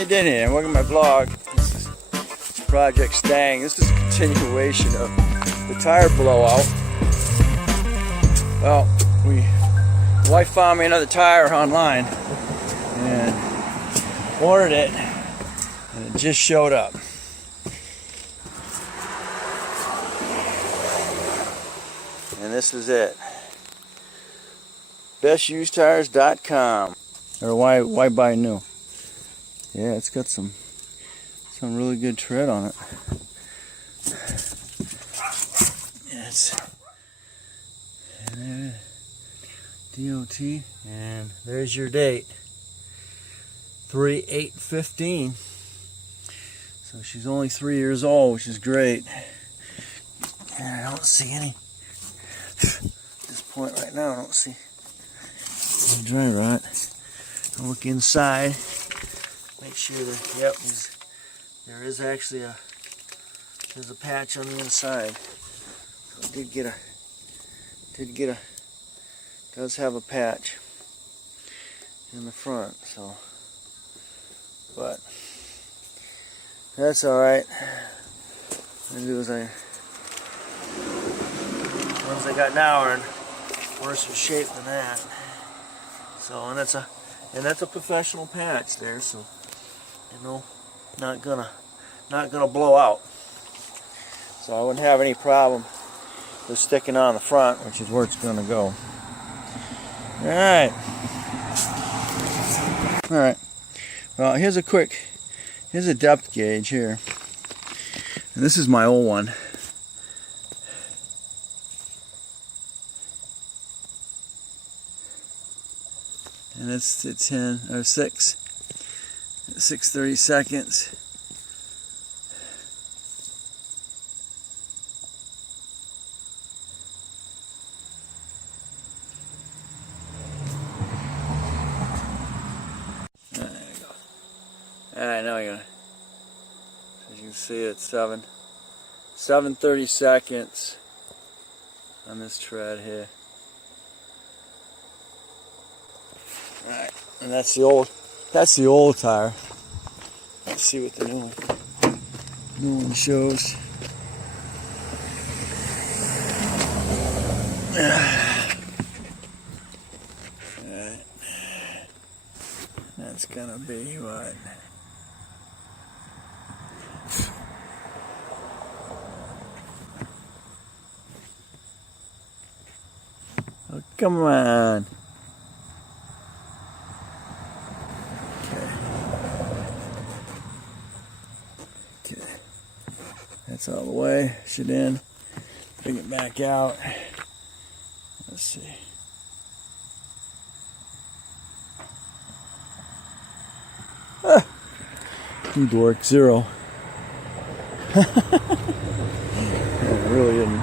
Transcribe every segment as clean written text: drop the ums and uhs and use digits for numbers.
you did here. Welcome to my vlog. This is Project Stang. This is a continuation of the tire blowout. Well, my wife found me another tire online and ordered it, and it just showed up. And this is it. bestusedtires.com. Or why buy new? Yeah, it's got some really good tread on it. Yeah, it's and DOT, and there's your date. 3/8/15. So she's only 3 years old, which is great. And I don't see any at this point right now. I don't see the dry rot. I'll look inside. Make sure that, yep, there is actually there's a patch on the inside. So it does have a patch in the front, so, but that's alright. What I do is the ones I got now are in worse shape than that. So, and that's a professional patch there, so you know, not gonna blow out. So I wouldn't have any problem with sticking on the front, which is where it's gonna go. Alright. Alright. Well, here's a depth gauge here. And this is my old one. And it's 6/32. There you go. Alright, now you're gonna, as you can see, it's 7/32 on this tread here. Alright, and that's the old tire. Let's see what the new one shows. Alright. That's gonna be what? Oh, come on. That's all the way. Shit in. Bring it back out. Let's see. Ah, you dork. 0. It really isn't.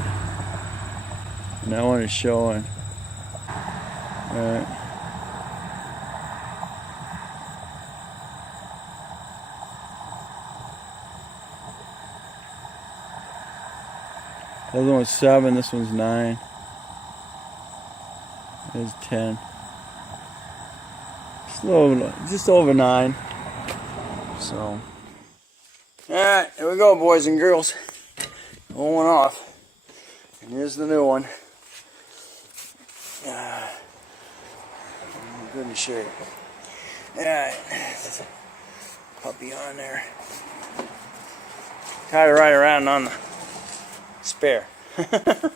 And that one is showing. Alright. The other one's 7, this one's 9. There's 10. Just over 9. So, alright, here we go, boys and girls. Old one off. And here's the new one. Good in shape. Alright, puppy on there. Tied it right around on the spare. Alright.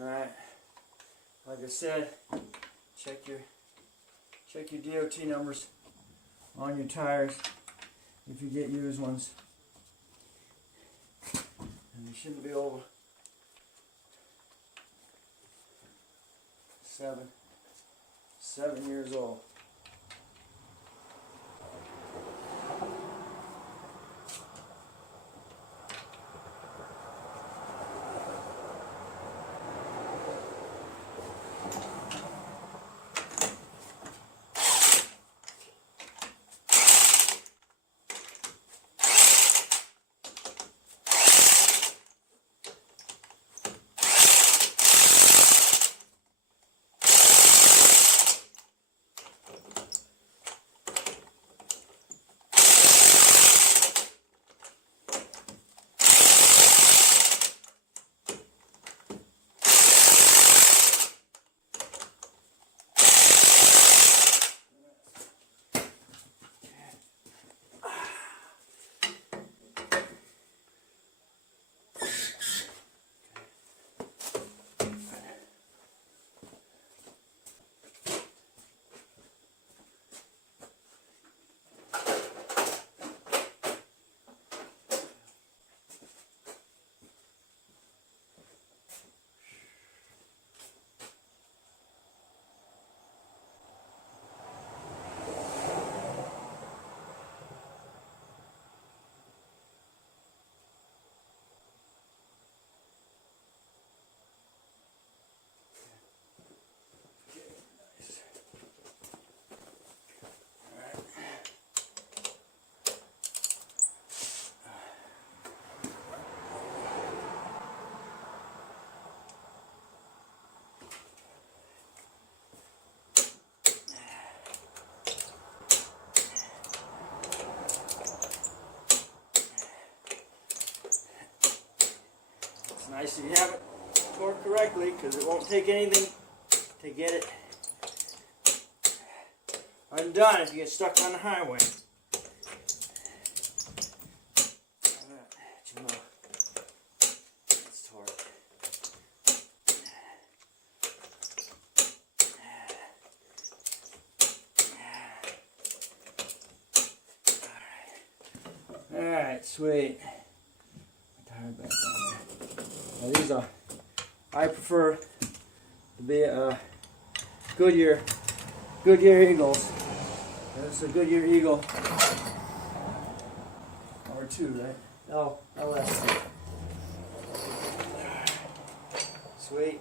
Alright. Like I said, check your DOT numbers on your tires if you get used ones, and they shouldn't be over 7 years old. so you have it torqued correctly, because it won't take anything to get it undone if you get stuck on the highway. Let's torque. Alright, sweet. Tire back on there. Now these are, I prefer to be Goodyear Eagles. This is a Goodyear Eagle R2, right? No, LS. Sweet.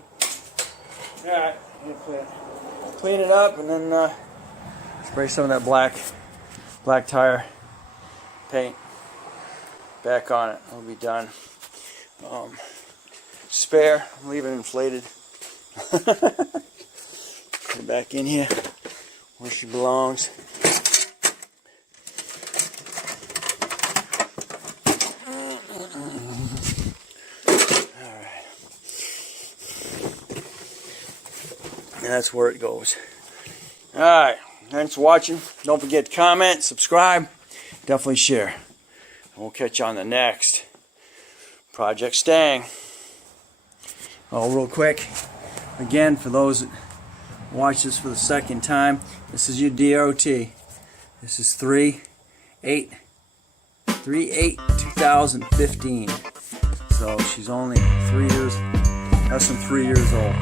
Alright, I'm gonna clean it up and then spray some of that black tire paint back on it. It'll be done. Spare, I'm leaving it inflated. Put it back in here where she belongs. Alright. And that's where it goes. Alright, thanks for watching. Don't forget to comment, subscribe, definitely share. We'll catch you on the next Project Stang. Oh, real quick, again, for those that watch this for the second time, this is your DOT. This is 3/8/2015. So she's only less than 3 years old.